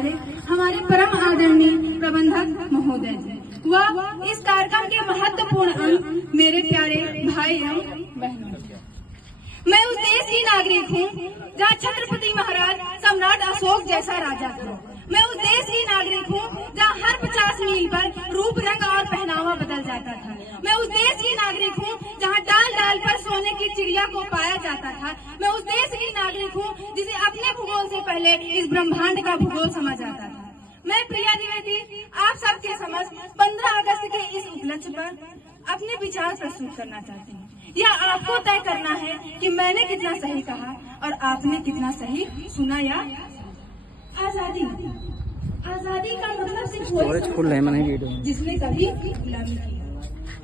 वाले हमारे परम आदरणीय प्रबंधक महोदय जी व इस कार्यक्रम के महत्वपूर्ण अंग मेरे प्यारे भाई एवं बहनों, मैं उस देश की नागरिक हूँ जहाँ छत्रपति महाराज सम्राट अशोक जैसा राजा था। मैं उस देश की नागरिक हूँ जहाँ हर 50 मील पर रूप रंग और पहनावा बदल जाता था। मैं उस देश की नागरिक हूँ जहाँ डाल डाल पर सोने की चिड़िया को पाया जाता था। मैं उस देश की नागरिक हूँ जिसे अपने भूगोल से पहले इस ब्रह्मांड का भूगोल समझ आता था। मैं प्रिया द्विवेदी आप सबके समक्ष 15 अगस्त के इस उपलक्ष्य पर अपने विचार प्रस्तुत करना चाहती हूँ। यह आपको तय करना है कि मैंने कितना सही कहा और आपने कितना सही सुना या आजादी। आजादी का मतलब सिर्फ वही जिसने कभी गुलामी की।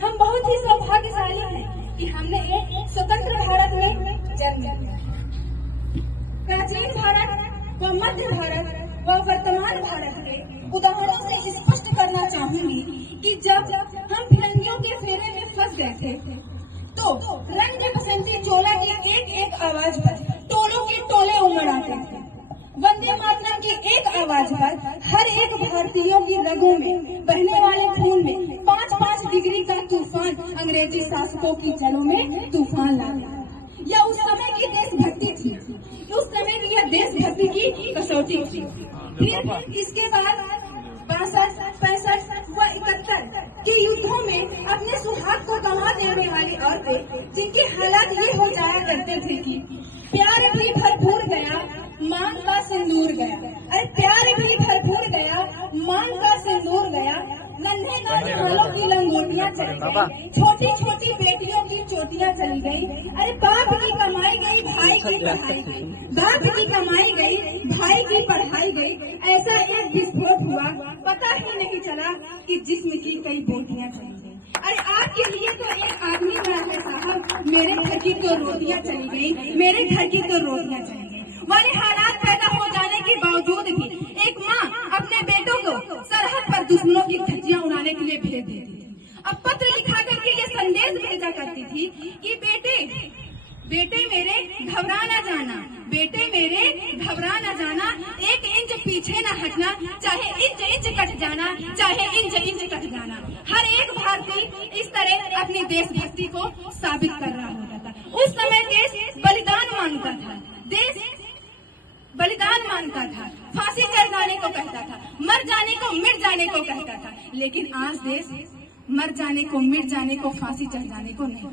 हम बहुत ही सौभाग्यशाली हैं कि हमने एक स्वतंत्र भारत में जन्म लिया। प्राचीन भारत व मध्य भारत व वर्तमान भारत के उदाहरणों से स्पष्ट करना चाहूंगी कि जब हम फिरंगियों के फेरे में फंस गए थे तो रंग बसंती चोला की एक एक आवाज पर टोलों के टोले उमड़ आते थे। वंदे मातरम की एक आवाज पर हर एक भारतीयों की रगों में बहने वाले खून में 5-5 डिग्री का तूफान अंग्रेजी शासकों की जड़ों में तूफान ला गया। यह उस समय की देशभक्ति थी, उस समय की यह देशभक्ति की कसौटी थी। फिर इसके बाद 62, 65 व 71 के युद्धों में अपने सुहाग को गंवा देने वाली औरतें जिनके हालात ये हो जाया करते थे कि प्यार भी भरपूर गया, मांग का सिंदूर गया। अरे प्यार भी भरपूर गया, मांग का सिंदूर गया। नन्हे नन्हे बालों की लंगोटियां चली गई, छोटी छोटी बेटियों की चोटियां चली गई। अरे बाप की कमाई गई, भाई की पढ़ाई गई, बाप की कमाई गई, भाई की पढ़ाई गई। ऐसा एक विस्फोट हुआ, पता ही नहीं चला कि जिस्म की कई बोटियां चली गई। अरे आपके लिए तो एक आदमी बना है साहब, मेरे घर की तो रोटियां चली गई, मेरे घर की तो रोटियां चली गई वाले हालात पैदा हो जाने के बावजूद भी एक माँ अपने बेटों को सरहद पर दुश्मनों की धज्जियां उड़ाने के लिए भेज देती थी। अब पत्र लिखा करके ये संदेश भेजा करती थी कि बेटे मेरे घबरा न जाना, बेटे मेरे घबरा न जाना, 1 इंच पीछे न हटना, चाहे इंच कट जाना, चाहे इंच कट जाना। हर एक भारतीय इस तरह अपनी देशभक्ति को साबित कर रहा होता था। उस समय देश बलिदान मांगता था, देश बलिदान मांगता था, फांसी चढ़ जाने को कहता था, मर जाने को मिट जाने को कहता था। लेकिन आज देश मर जाने को, मिट जाने को, फांसी चढ़ जाने को नहीं,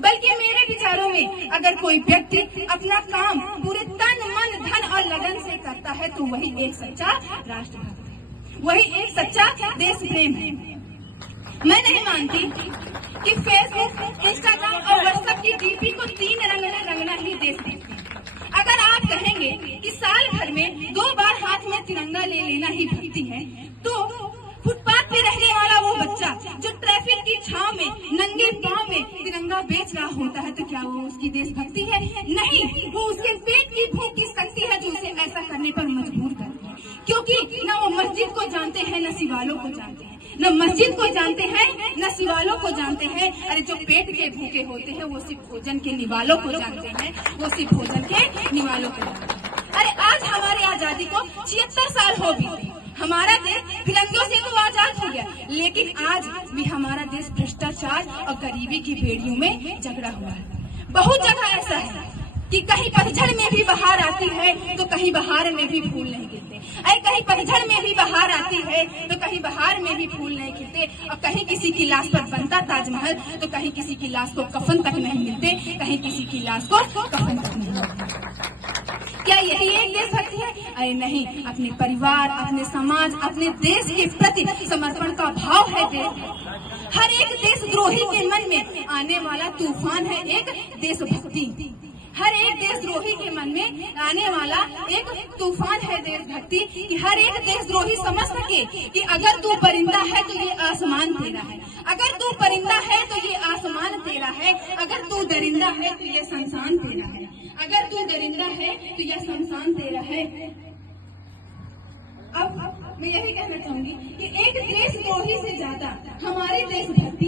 बल्कि मेरे विचारों में अगर कोई व्यक्ति अपना काम पूरे तन मन धन और लगन से करता है तो वही एक सच्चा राष्ट्रभक्त है, वही एक सच्चा देश प्रेम है। मैं नहीं मानती कि फेसबुक, इंस्टाग्राम और व्हाट्सएप की डीपी को 3 रंग में रंगना ही देशभक्ति। अगर आप कहेंगे कि साल भर में 2 बार हाथ में तिरंगा ले लेना ही भक्ति है, तो फुटपाथ पे रहने वाला वो बच्चा जो ट्रैफिक की छांव में नंगे पांव में तिरंगा बेच रहा होता है, तो क्या वो उसकी देशभक्ति है? नहीं, वो उसके पेट की भूख की शक्ति है जो उसे ऐसा करने पर मजबूर करती है। क्योंकि न वो मस्जिद को जानते हैं, न शिवालों को जानते हैं, न मस्जिद को जानते हैं, न शिवालों को जानते हैं। अरे जो पेट के भूखे होते हैं वो सिर्फ भोजन के निवालों को जानते हैं, वो सिर्फ भोजन के निवालों को जानते हैं। अरे आज हमारी आजादी को 76 साल हो गए, हमारा देश फिरंगियों से तो आजाद हो गया, लेकिन आज भी हमारा देश भ्रष्टाचार और गरीबी की बेड़ियों में जकड़ा हुआ है। बहुत जगह ऐसा है कि कहीं पतझड़ में भी बहार आती है तो कहीं बहार में भी फूल नहीं खिलते। अरे कहीं पतझड़ में भी बहार आती है तो कहीं बहार में भी फूल नहीं खिलते। और कहीं किसी की लाश पर बनता ताजमहल तो कहीं किसी की लाश को कफन तक नहीं मिलते, कहीं किसी की लाश को कफन तक नहीं मिलते। क्या यही एक देशभक्ति है? अरे नहीं, अपने परिवार, अपने समाज, अपने देश के प्रति समर्पण का भाव है देश। हर एक देशद्रोही के मन में आने वाला तूफान है एक देशभक्ति। हर एक देशद्रोही के मन में आने वाला एक तूफान है देशभक्ति कि हर एक देशद्रोही समझ सके कि अगर तू परिंदा है तो ये आसमान तेरा है, अगर तू परिंदा है तो ये आसमान तेरा है, अगर तू दरिंदा है तो ये शमशान तेरा है, अगर तू दरिंदा है तो यह शमशान तेरा है। अब मैं यही कहना चाहूंगी कि एक देशद्रोही से ज्यादा हमारी देशभक्ति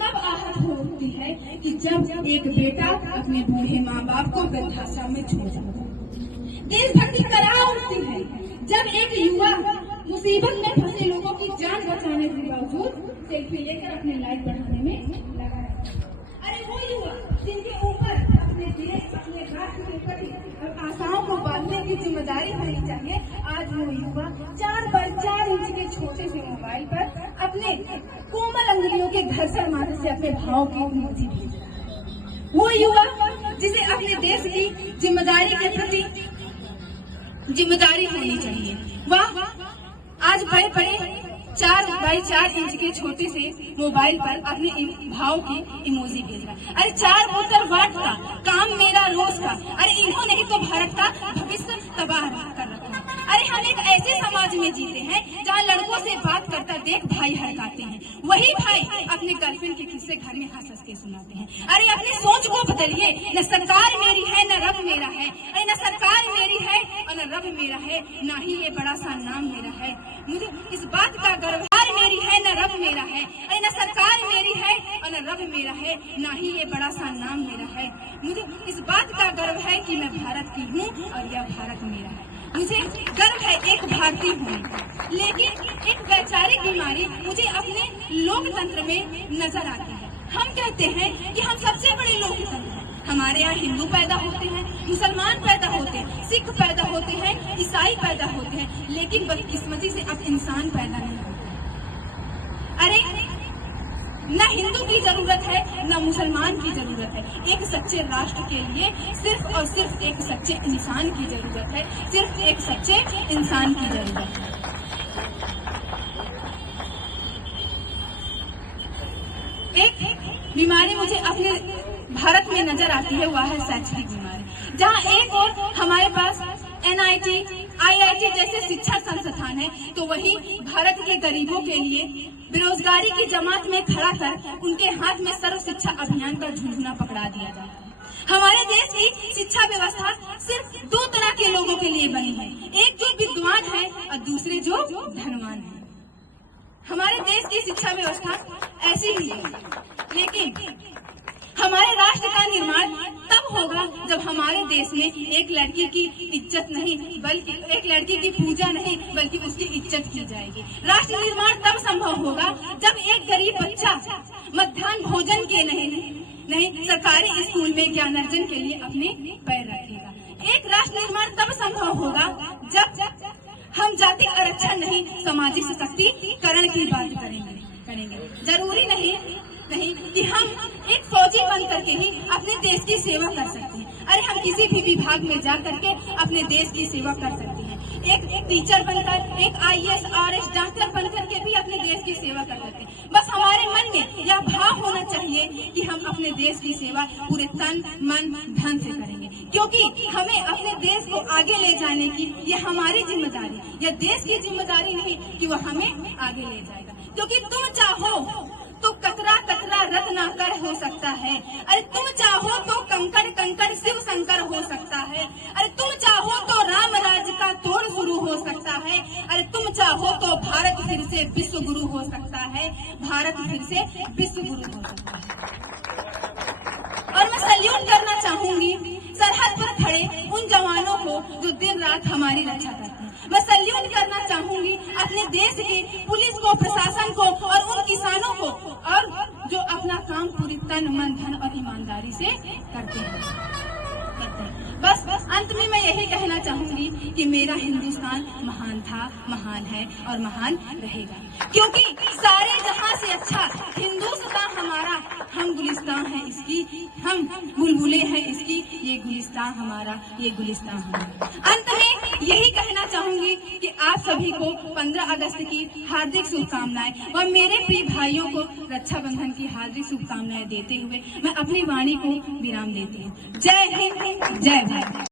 तब आहत होती है कि जब एक बेटा अपने बूढ़े माँ बाप को वृद्धाश्रम में छोड़ जाता है। देशभक्ति करा उठती है जब एक युवा मुसीबत में फंसे लोगों की जान बचाने के बावजूद सेल्फी लेकर अपने लाइफ बढ़ाने में लगा रहता है। अरे वो युवा जिनके ऊपर अपने देश, अपने राष्ट्र के प्रति आशाओं को बांधने की जिम्मेदारी होनी चाहिए, आज वो युवा 4x4 इंच के छोटे से मोबाइल पर अपने कोमल अंगुलियों के घर्षण मात्र से अपने भावों की इमोजी भेज रहा है। वो युवा जिसे अपने देश की जिम्मेदारी के प्रति जिम्मेदारी होनी चाहिए, वह आज बड़े बड़े 4x4 इंच के छोटे से मोबाइल पर अपने भाव की इमोजी भेज रहा है। अरे 4 बोतल वाट का काम मेरा रोज का, अरे इन्होंने ही तो भारत का भविष्य तबाह कर रखा है। अरे हम एक ऐसे समाज में जीते हैं जहाँ लड़कों से बात करता देख भाई हड़काते हैं, वही भाई अपने गर्लफ्रेंड के किस्से घर में हंस हंस के सुनाते हैं। अरे अपनी सोच को बदलिए, न सरकार मेरी है न रब मेरा है, अरे न सरकार मेरी है और न रब मेरा है, ना ही ये बड़ा सा नाम मेरा है। मुझे इस बात का गर्व मेरी है न रब मेरा है, अरे न सरकार मेरी है और न रब मेरा है, ना ही ये बड़ा सा नाम मेरा है। मुझे इस बात का गर्व है कि मैं भारत की हूँ और यह भारत मेरा है। मुझे गर्व है एक भारतीय होने का, लेकिन एक वैचारिक बीमारी मुझे अपने लोकतंत्र में नजर आती है। हम कहते हैं कि हम सबसे बड़े लोकतंत्र हैं। हमारे यहाँ हिंदू पैदा होते हैं, मुसलमान पैदा होते हैं, सिख पैदा होते हैं, ईसाई पैदा होते हैं, लेकिन बदकिस्मती से अब इंसान पैदा नहीं होते। अरे न हिंदू की जरूरत है न मुसलमान की जरूरत है, एक सच्चे राष्ट्र के लिए सिर्फ और सिर्फ एक सच्चे इंसान की जरूरत है, सिर्फ एक सच्चे इंसान की जरूरत है। एक बीमारी मुझे अपने भारत में नजर आती है, वह है शैक्षणिक बीमारी, जहाँ एक और हमारे पास NIT, IIT जैसे शिक्षा संस्थान है, तो वही भारत के गरीबों के लिए बेरोजगारी की जमात में खड़ा कर उनके हाथ में सर्व शिक्षा अभियान का झुंझुना पकड़ा दिया जाता है। हमारे देश की शिक्षा व्यवस्था सिर्फ 2 तरह के लोगों के लिए बनी है, एक जो विद्वान है और दूसरे जो धनवान है। हमारे देश की शिक्षा व्यवस्था ऐसी ही है, लेकिन हमारे राष्ट्र का निर्माण तब होगा जब हमारे देश में एक लड़की की इज्जत नहीं बल्कि एक लड़की की पूजा नहीं बल्कि उसकी इज्जत की जाएगी। राष्ट्र निर्माण तब संभव होगा जब एक गरीब बच्चा मध्याह्न भोजन के नहीं सरकारी स्कूल में ज्ञानार्जन के लिए अपने पैर रखेगा। एक राष्ट्र निर्माण तब संभव होगा जब हम जाति आरक्षण नहीं सामाजिक सशक्तिकरण की बात करेंगे। जरूरी नहीं कि हम एक फौजी बन करके ही अपने देश की सेवा कर सकते हैं। अरे हम किसी भी विभाग में जा करके अपने देश की सेवा कर सकते हैं। एक टीचर बनकर, एक IAS, RS, डॉक्टर बनकर के भी अपने देश की सेवा कर सकते हैं। बस हमारे मन में यह भाव होना चाहिए कि हम अपने देश की सेवा पूरे तन मन धन से करेंगे, क्योंकि हमें अपने देश को आगे ले जाने की ये हमारी जिम्मेदारी, यह देश की जिम्मेदारी नहीं कि वह हमें आगे ले जाएगा। क्योंकि तुम चाहो तो कतरा कतरा रत्नाकर हो सकता है, अरे तुम चाहो तो कंकड़ कंकड़ शिव शंकर हो सकता है, अरे तुम चाहो तो राम राज्य का तोड़ शुरू हो सकता है, अरे तुम चाहो तो भारत फिर से विश्व गुरु हो सकता है, भारत फिर से विश्व गुरु हो सकता है। और मैं सैल्यूट करना चाहूंगी सरहद पर खड़े उन जवानों को जो दिन रात हमारी रक्षा करते हैं। मैं सैल्यूट करना चाहूंगी अपने देश की पुलिस को, प्रशासन को और उन किसानों को और जो अपना काम पूरी तन मन धन और ईमानदारी से करते हैं। बस अंत में मैं यही कहना चाहूंगी कि मेरा हिंदुस्तान महान था, महान है और महान रहेगा, क्योंकि सारे जहां से अच्छा हिंदुस्तान हमारा, हम गुलिस्तान है इसकी, हम बुलबुले हैं इसकी, ये गुलिस्तान हमारा, ये गुलिस्तान हमारा। अंत में यही कहना चाहूंगी कि आप सभी को 15 अगस्त की हार्दिक शुभकामनाएं और मेरे प्रिय भाइयों को रक्षाबंधन की हार्दिक शुभकामनाएं देते हुए मैं अपनी वाणी को विराम देती हूँ। जय हिंद, जय भारत।